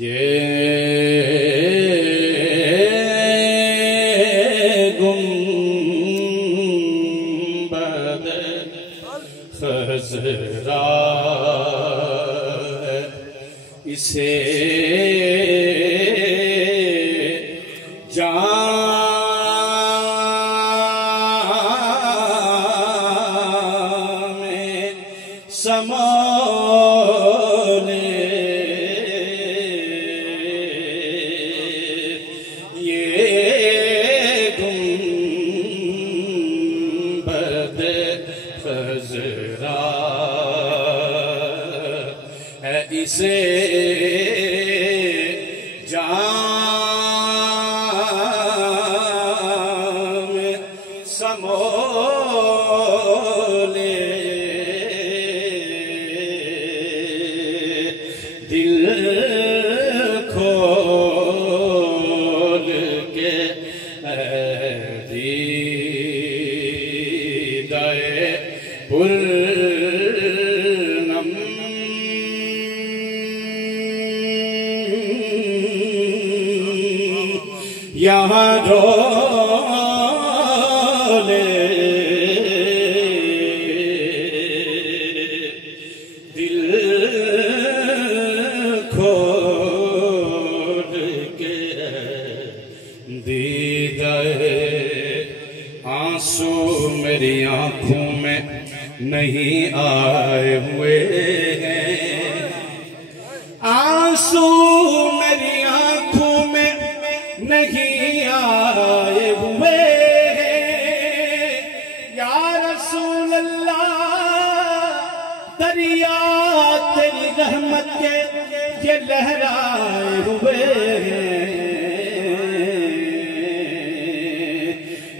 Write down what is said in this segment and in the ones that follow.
ये गुंबद खज़रा इसे समोले ये गुंबद खज़रा है इसे जाम समोले दिल खोल के दीदाए पूर्णम यहाँ रोले दिल खोल के दीदाए आंसू मेरी आंखों में नहीं आए हुए हैं, आंसू मेरी आंखों में नहीं आए हुए हैं। या रसूल अल्लाह दरिया तेरी रहमत के ये लहराए हुए हैं,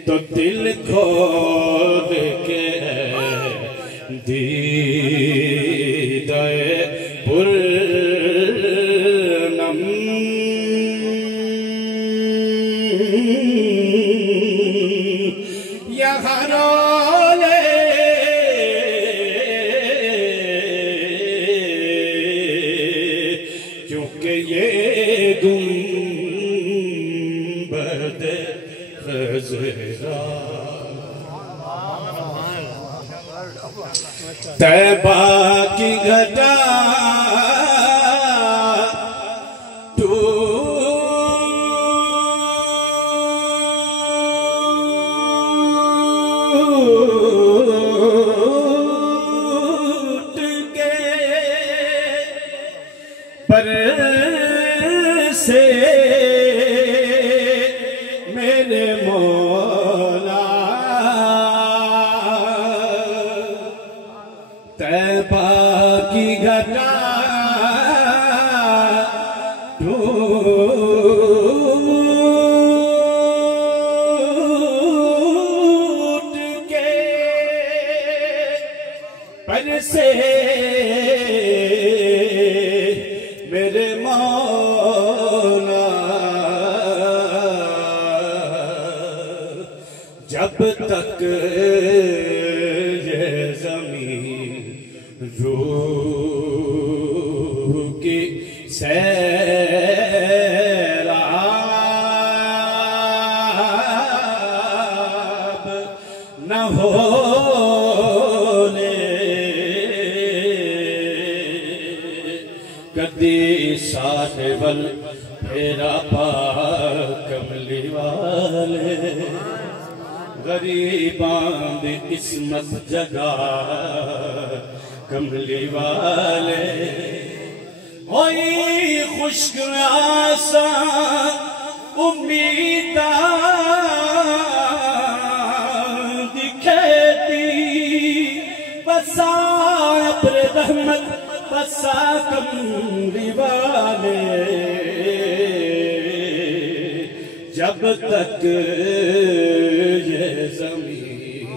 तो दिल खोल के दीदाए पूर्णम यहाँ रोले क्योंकि ये गुंबद खज़रा तैबा की घटा टूट के पर से मेरे मौला तैबा की घटा टूट के पर से मेरे मौला जब तक ये ज़मीन रूह की सैराब न होने कदी साढ़े वल फेरा पा कमली वाले गरीबां दी किस्मत जगा कमली वाले होई खुश्क आसा उम्मीदां दी खेती बसा अब्र रहमत बसा कमली वाले जब तक ये ज़मीन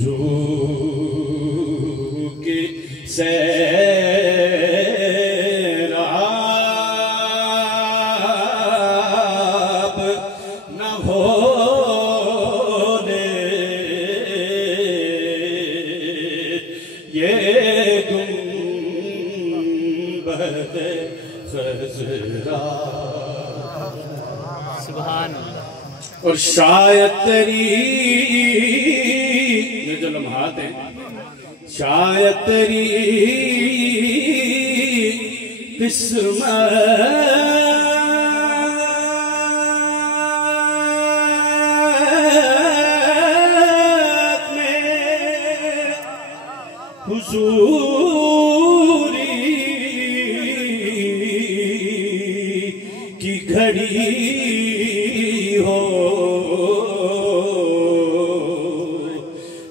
रूह की सैराब न होने ये गुंबद खज़रा। सुभान अल्लाह। और शायद तेरी ये जो लम्हात हैं, शायद तेरी किस्मत में हुजूरी की घड़ी हो,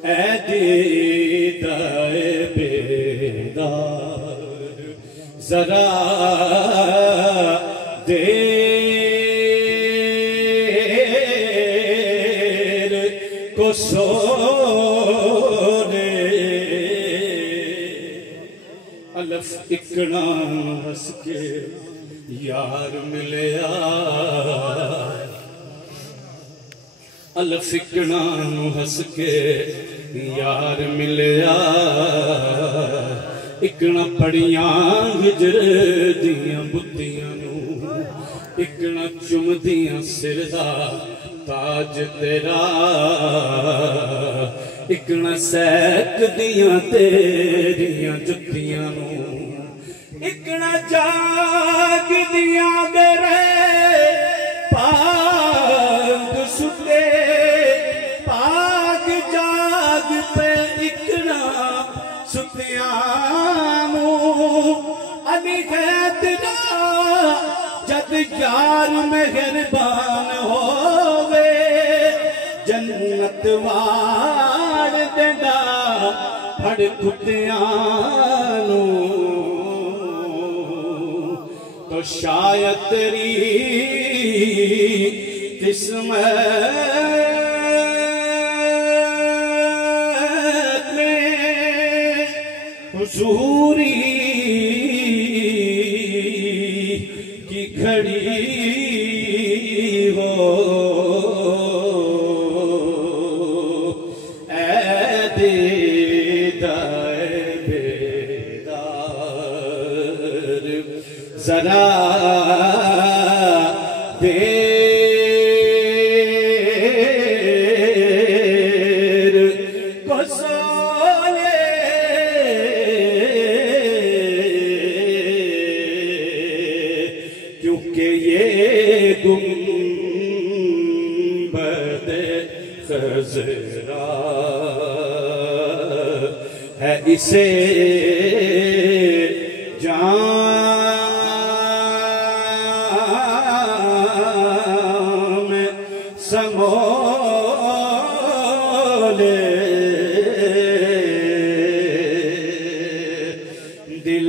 ऐ दीदाए बेदार जरा देर को सोने। अलफ इकना हंस के यार मिलया, अलफ इकना हंस के यार मिलया। इकना पड़ियां हिजर दियां बुद्धियां नू, इकना चुमदियां सिर दा ताज तेरा। इकना सैक दियां तेरियां जुत्तियां नू, इकना जाग दियां गरे पाग सुते। पाग जाग पे इकना सुतियानू। अली खैतरा जद यार मेहरबान होवे, जन्नत वार देंदा फड़ कुत्तियानू। तो शायद तेरी किस्मत में हुजूरी की घड़ी हो, ऐ दीदाए बेदार जरा देर को सोने। क्योंकि ये गुंबद खज़रा है, इसे जाम समोले। दिल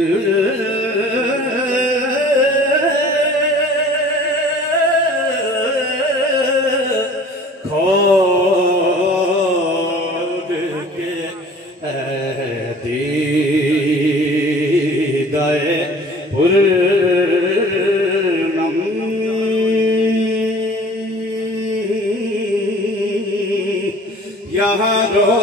खोल के दीदाए पूर्णम। यहाँ रो